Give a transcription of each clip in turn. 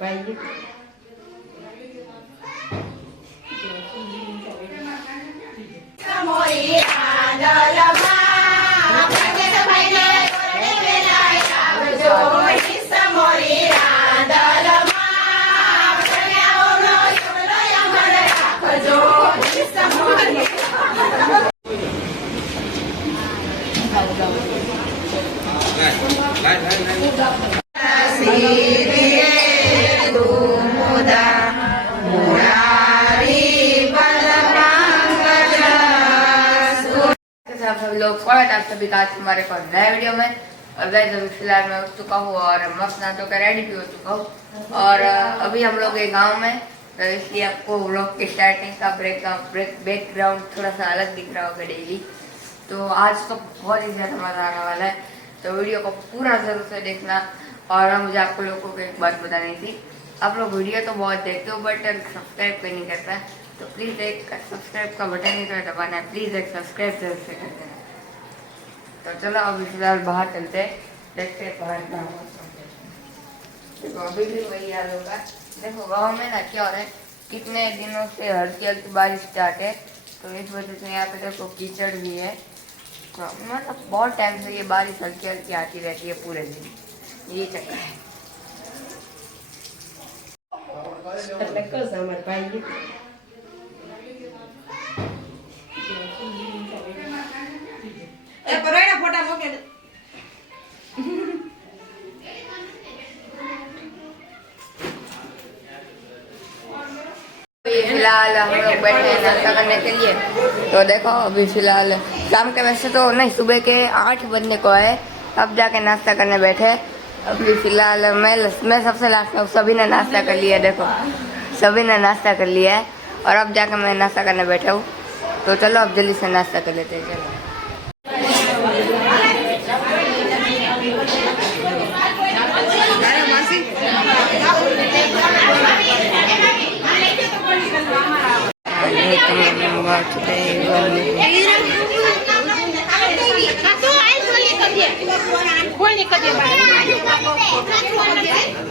भाई लोग स्वागत आप सभी का आज हमारे को नए वीडियो में। और गाइस अभी फिलहाल मैं उठ चुका हूँ और मस्त नहा धो कर रेडी भी हो चुका हूँ और अभी हम लोग एक गांव में, तो इसलिए आपको व्लॉग की स्टार्टिंग का बैकग्राउंड थोड़ा सा अलग दिख रहा होगा डेली। तो आज तो बहुत ही ज़्यादा मज़ा आने वाला है, तो वीडियो को पूरा ज़रूर से देखना। और मुझे आपको लोगों को एक बात बतानी थी, आप लोग वीडियो तो बहुत देखते हो बट सब्सक्राइब कोई नहीं करता है, तो प्लीज़ एक सब्सक्राइब का बटन नहीं तो दबाना है, प्लीज़ एक सब्सक्राइब जरूर से कर देना। तो चलो अभी फिलहाल बाहर चलते हैं, देखते हैं बाहर क्या होगा। देखो अभी भी वही हाल होगा। देखो गाँव में ना क्या हो रहा है, कितने दिनों से हल्की हल्की बारिश स्टार्ट है, तो इस वजह से यहाँ पे देखो कीचड़ भी है। तो मतलब बहुत टाइम से ये बारिश हल्की हल्की आती रहती है पूरे दिन, ये चक्कर है। भाई फोटा मोके फिलहाल हम लोग बैठे हैं नाश्ता करने के लिए। तो देखो अभी फिलहाल शाम के, वैसे तो नहीं, सुबह के 8 बजने को है, अब जाके नाश्ता करने बैठे। अभी फिलहाल मैं सबसे लास्ट में, सभी ने नाश्ता कर लिया, देखो सभी ने नाश्ता कर लिया है और अब जाके मैं नाश्ता करने बैठा हूँ। तो चलो अब जल्दी से नाश्ता कर लेते हैं। चलो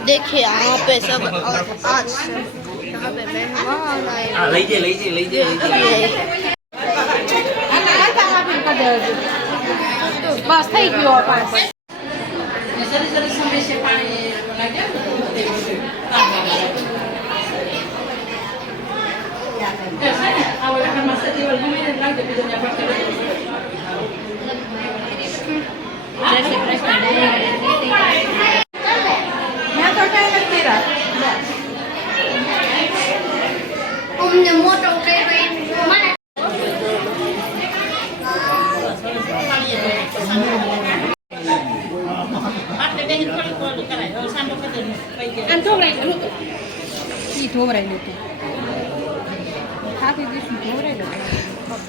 देखिए यहाँ पे सब आज यहाँ पे मेहमान आए। लीजिए बस થઈ ગયો પાસ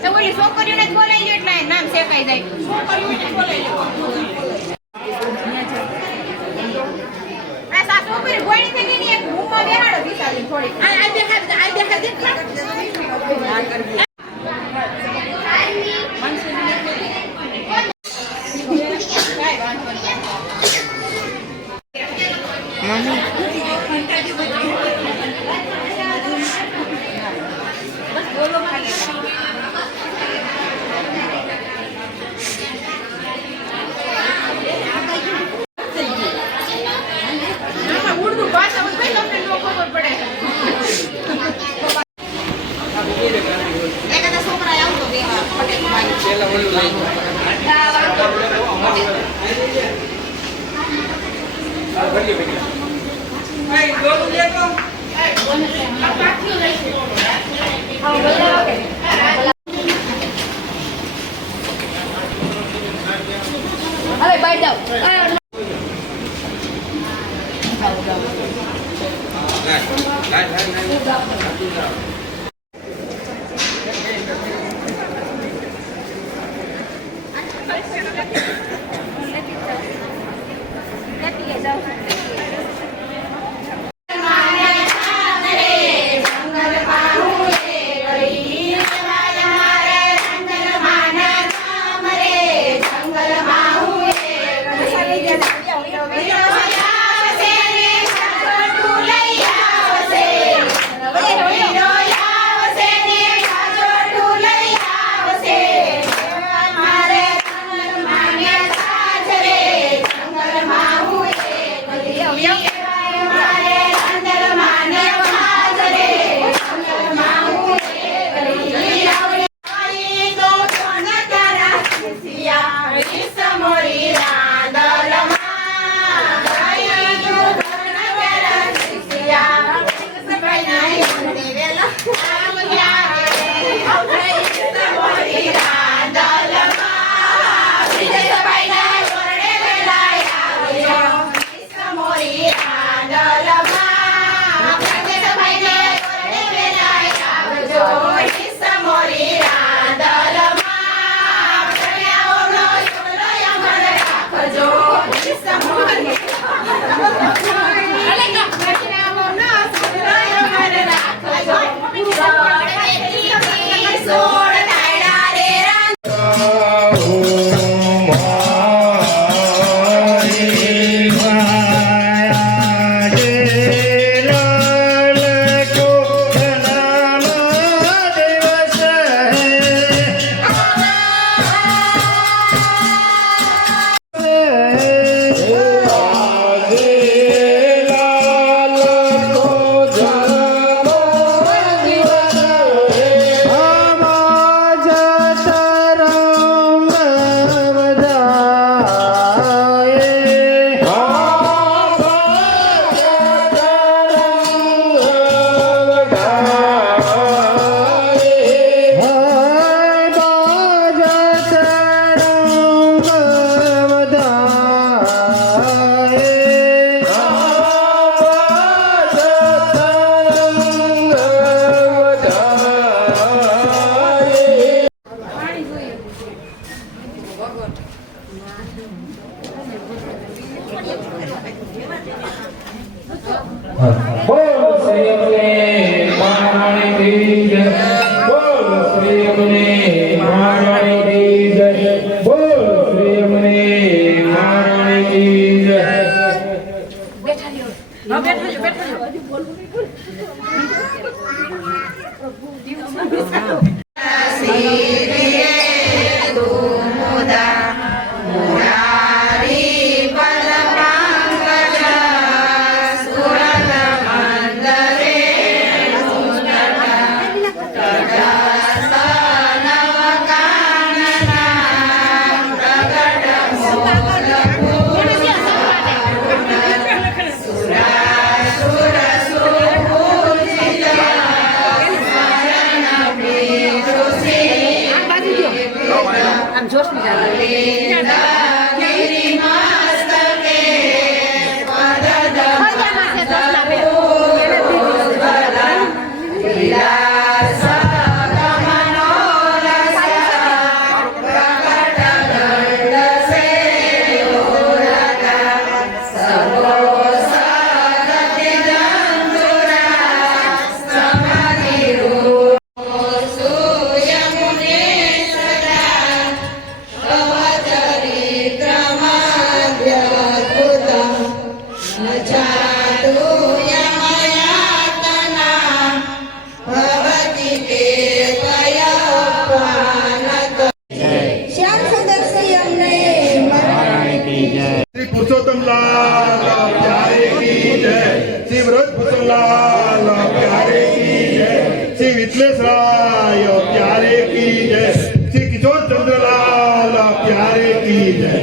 તો ઓલી છોકરીઓને જ બોલાવી લો એટલે નામ શેકાઈ જાય. છોકરીઓને બોલાવી લો. આ સા છોકરી ગોળી થઈ ગઈ ને એક રૂમમાં બેહાડો વિચારી થોડી. આ બેહાડ દે. Aray, bayad daw. બોલ શ્રી અમને મહારાણી કી જય. બોલ શ્રી અમને મહારાણી કી જય. બોલ શ્રી અમને મહારાણી કી જય. આમ જોશ ની શ્યામ સુંદર શ્રી અમને श्री पुरुषोत्तम लाल प्यारे की जय. श्री व्रत भूषण लाल प्यारे की जय. श्री विश्लेष राय प्यारे की जय. श्री किशोर चंद्र लाल प्यारे की जय.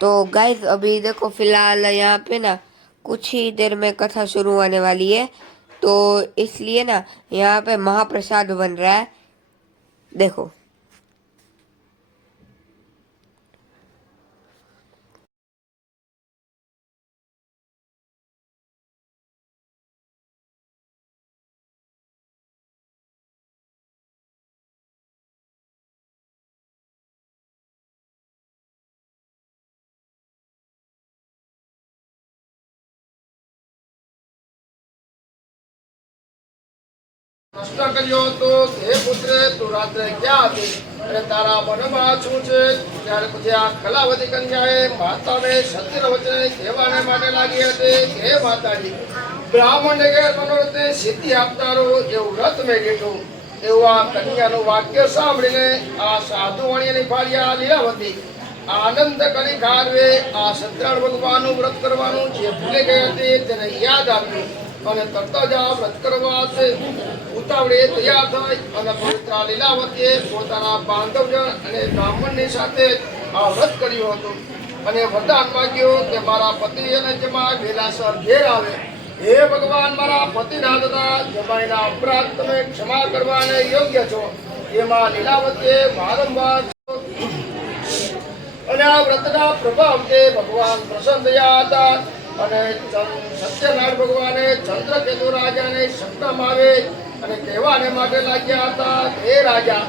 तो गाइस अभी देखो फिलहाल यहाँ पे ना कुछ ही देर में कथा शुरू होने वाली है, तो इसलिए ना यहाँ पे महाप्रसाद बन रहा है, देखो। પ્રશ્ન કર્યો હતો હે પુત્ર તું રાત્રે ક્યાં હતી અને તારા મનમાં શું છે? ત્યારે પછી આ કલાવતી કન્યાએ માતાને સત્યના વચને કહેવાને માટે લાગી હતી હે માતાજી, બ્રાહ્મણને ઘેર મનોરથને સિદ્ધિ આપનારો એવું વ્રત મેં લીધું. એવું આ કન્યાનું વાક્ય સાંભળીને આ સાધુ વાણિયાની ભાર્યા લીલાવતી આનંદ કરી ખારવે આ સત્યનારાયણ ભગવાનનું વ્રત કરવાનું જે ભૂલી ગઈ હતી તેને યાદ આવ્યું અને તરત જ આ વ્રત કરવા ઉતાવળે તૈયાર થઈ અને પવિત્ર લીલાવતીએ પોતાના બાંધવજન અને બ્રાહ્મણની સાથે આ વ્રત કર્યું હતું અને વરદાન માંગ્યું કે મારા પતિ અને જમાઈ વેલાસર ઘેર આવે. હે ભગવાન, મારા પતિના તથા જમાઈના અપરાધ તમે ક્ષમા કરવાને યોગ્ય છો. એમાં લીલાવતીએ વારંવાર અને આ વ્રતના પ્રભાવથી ભગવાન પ્રસન્ન થયા હતા અને સત્યનારાયણ ભગવાને ચંદ્રકેતુ રાજાને સપનામાં આવે અને કહેવાને માટે લાગ્યા હતા હે રાજા,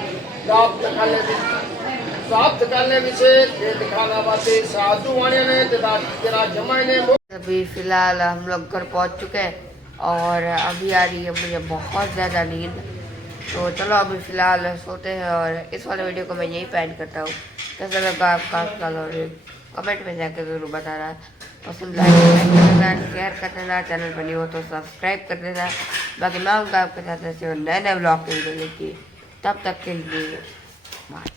પ્રાપ્ત કાલને વિશે તે દિખાનામાંથી સાધુ વાણિયાને તથા તેના જમાઈને अभी फ़िलहाल हम लोग घर पहुंच चुके हैं और अभी आ रही है मुझे बहुत ज़्यादा नींद, तो चलो अभी फ़िलहाल सोते हैं और इस वाले वीडियो को मैं यही पेंड करता हूँ. कैसा लगा आपका कल और कमेंट में जाकर ज़रूर बताना. पसंद लाइक कर देना, शेयर कर देना, चैनल पर नहीं हो तो सब्सक्राइब कर देना. बाकी मैं उनका आपके साथ ऐसे नए नए ब्लॉग के वीडियो लेके तब तक के लिए बाय.